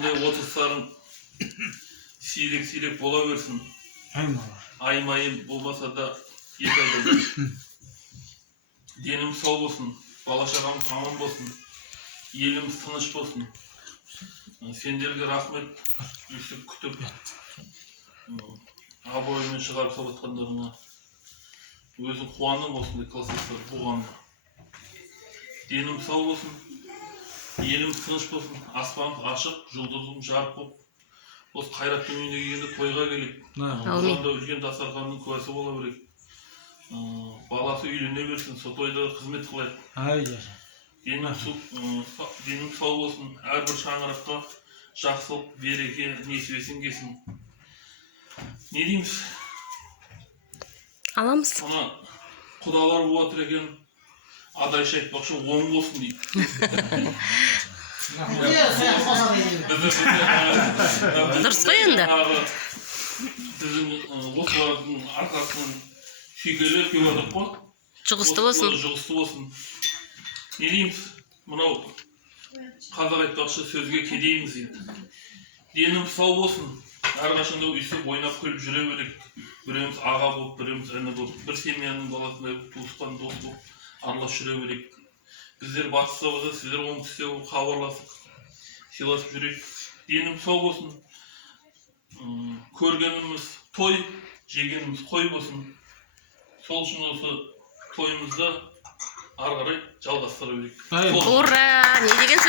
осындай отырыстарың сирек бола берсін. Айма-айым болмаса да 2 айда. Денім сау болсын, бала-шағамыз аман болсын, еліміз тыныш болсын. Сендерге рахмет, өйстіп күтіп, абыроймен шығарып салатқандарыңа. Өзің қуаным осындай кластастар болғанына. Денім сау болсын, еліміз тыныш болсын, аспан ашық, жұлдызым жарық болып, осы қайраттың үйіне келгенде тойға келіп, онда үлкен дастарханның куәсі бола берейік. Баласы үйлене берсін, сол тойда қызмет қылайық. Денім сау болсын, әрбір шаңыраққа жақсылық, береке, несібесін келсін. Не дейміз? Аламыз. Құдалар отыр екен, адайша айтпақшы, оң болсын дейді. Дұрыс қой енді. Біздің осылардың арқасының шүйкелер кеп отыр қой. Жұғысты болсын. Жұғысты болсын. Не дейміз? Мынау қазақ айтпақшы сөзге кедейміз дейді. Денім сау болсын. Әрқашанда өйстіп ойнап күліп жүре берейік. Біреуміз аға болып, біреуміз іні болып, бір семьяның баласындай туысқан дос болып аралас жүре берейік. Біздер батыста болса, сіздер оңтүстікте болып хабарласып, сыйласып жүрейік. Денім сау болсын. Көргеніміз той, жегеніміз қой болсын. Сол үшін осы тойымызды ары қарай жалғастыра берейік. Ура! Не деген